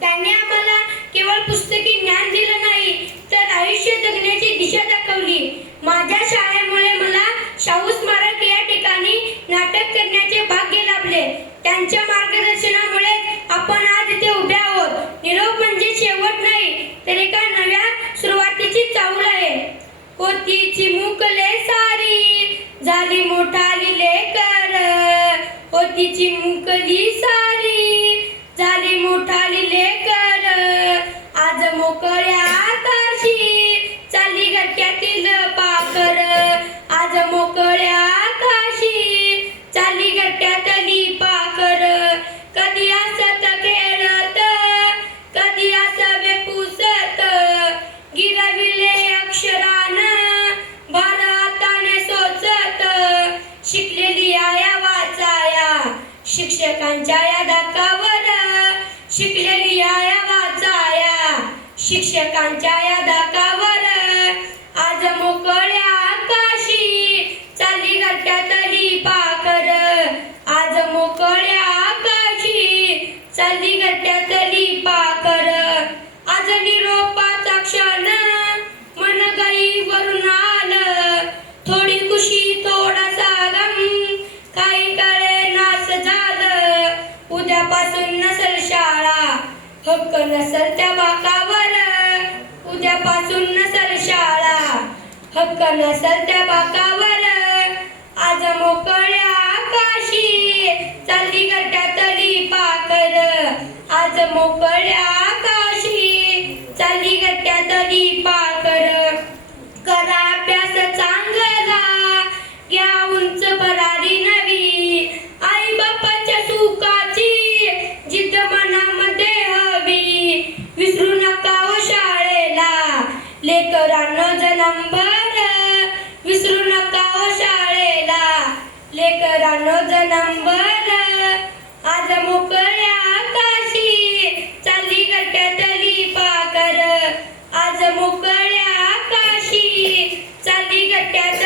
त्यांनी आम्हाला केवळ पुस्तकी ज्ञान दिलं नाही तर आयुष्य जगण्याची दिशा दाखवली. माझ्या शाळेमुळे मला शाहू स्मारक या ठिकाणी नाटक करण्याचे भाग्य लाभले. त्यांच्या मार्गदर्शनामुळे आपण आज इथे उभे आहोत. निरोप म्हणजे शेवट नाही तर एका नव्या सुरुवातीची चाहूल आहे. होती चिमुकले सारी झाली मोठाली लेकर, होती चिमुकली सारी झाली मोठाली लेकर, आज मोकळ्या आकाशी चालली गट्ट्यातील पाखर, आज मोकळ्या आकाशी चालली गट्ट्यातली पाखर. कधी असत खेळत कधी असवे पुसत, गिरविले अक्षरान भारताने सोचत, शिकलेली आया वाचाया शिक्षकांच्या या धाकावर, शिकलेली आया वाचाया शिक्षकांच्या या धाकावर, आज मोकळ्या आकाशी चालली गट्ट्यातली पाखर, आज मोकळ्या आकाशी चालली गट्ट्यातली पाखर. आज निरोपाचा क्षण मन गाईवरून आलं, थोडी खुशी थोडासा गम काही कळे नास झालं. उद्यापासून नसल शाळा हक्क नसल त्या बाकावर, उद्यापासून नसल शाळा हक्क नसल त्या बाकावर, आज मोकळ्या आकाशी चालली गट्ट्यातली पाखर, आज मोकळ्या आकाशी चालली गट्ट्यातली पाखर. करा अभ्यास चांगला घ्या उंच भरारी नवी, आई बापाच्या सुखाची जिद्द मनामध्ये हवी. विसरू नका हो शाळेला लेकरांनो जन्मभर, विसरू नका हो शाळेला लेकरांनो जन्मभर. आज मोकळ्या आकाशी चालली गट्ट्यातली पाखर, आज मोकळ्या आकाशी चालली गट्ट्यात